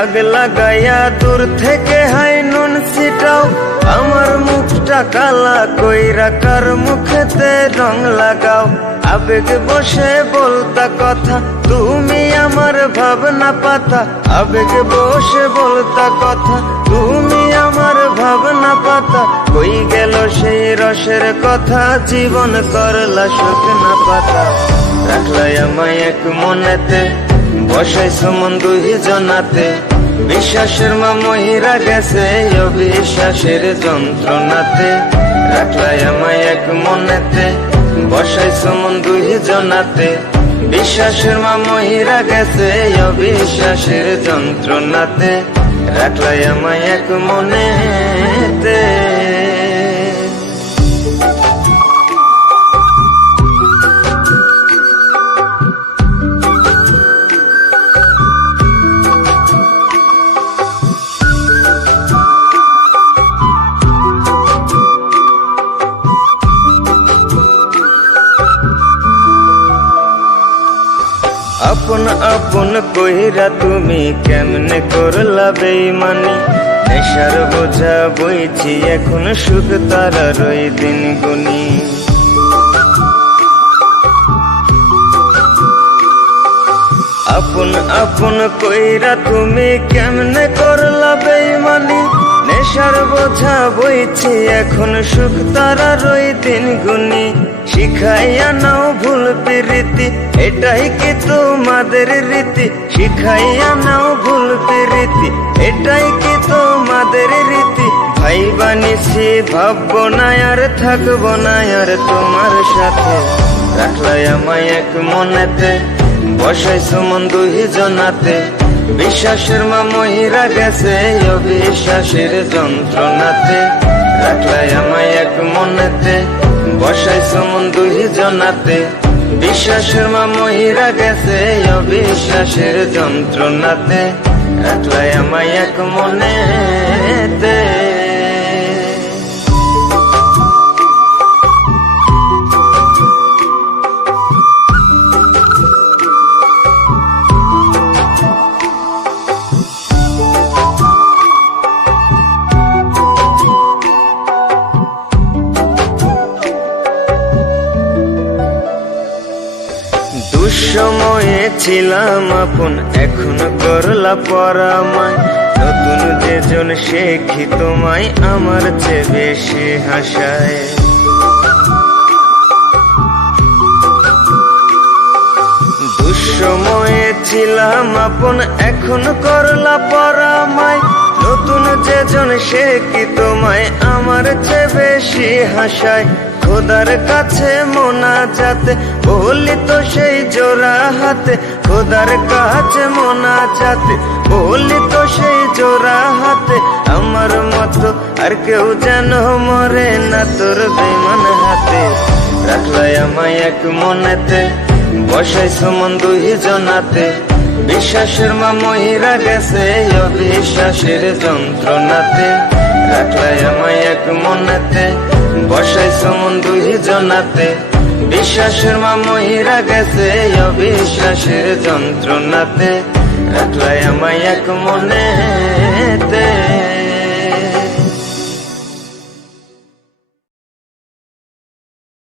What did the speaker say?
দাগ লাগাইয়া দূর থেকে হাই নুন ছিটাও, আমার মুখটা কালা কইরা কার মুখেতে রং লাগাও। আবেগ বসে বলতা কথা, তুমি আমার ভাবনা পাতা। আবেগ বসে বলতা কথা, তুমি আমার ভাবনা পাতা। কই গেল সেই রসের কথা, জীবন করলা শুকনা পাতা। রাখলাই আমায় এক মনেতে, বসাইছো মন দুই জনাতে। বিশ্বাসের মা মহিরা গেছে অবিশ্বাসের যন্ত্রণাতে। রাখলাই আমায় এক মনেতে, বসাইছো মন দুই জনাতে। বিশ্বাসের মা মহিরা গেছে অবিশ্বাসের যন্ত্রণাতে। রাখলাই আমায় এক মনেতে। আপন আপন কইরা তুমি কেমনে করলা বেইমানি। নেশার বোঝা বইছি এখন, সুখ তারার ওই দিন গুনি। আপন আপন কইরা তুমি কেমনে করলা বেইমানি। নেশার বোঝা বইছি এখন, সুখ তারার ওই দিন গুনি। শিখাইয়া নাও ভুল প্রীতি, এটাই কি তোমাদের রীতি। শিখাইয়া নাও ভুল প্রীতি, এটাই কি তোমাদের রীতি। ভাই বানিছি ভাববো না আর, থাকবো না আর তোমার সাথে। রাখলাই আমায় এক মনেতে, বসাইছো মন দুই জনাতে। বিশ্বাসের মা মহিরা গেছে অবিশ্বাসের যন্ত্রণাতে। রাখলাই আমায় এক মনেতে, বসাইছো মন দুই জনাতে। বিশ্বাসের মা মহিরা গেছে অবিশ্বাসের যন্ত্রণাতে। রাখলাই আমায় এক মনেতে। দুঃসময়ে ছিলাম আপন, এখন করলা পরামায়। নতুন যেজন সে কি তোমায় আমার চেয়ে বেশি হাসায়। দুঃসময়ে ছিলাম আপন, এখন করলা পরামায়। নতুন যেজন সে কি তোমায় আমার চেয়ে বেশি হাসায়। খোদার কাছে মোনাজাতে বলি তো সেই জোড়া হাতে। খোদার কাছে মোনাজাতে বলি তো সেই জোড়া হাতে। আমার মতো আর কেউ যেন মরে না তোর বেমান হাতে। রাখলাই আমায় এক মনেতে, বসাইছো মন দুই জনাতে। বিশ্বাসের মা মহিরা গেছে অবিশ্বাসের যন্ত্রণাতে। রাখলাই আমায় এক মনেতে, বসাইছো মন দুই জনাতে। বিশ্বাসের মা মহিরা গেছে অবিশ্বাসের যন্ত্রণাতে। রাখলাই আমায় এক মনেতে।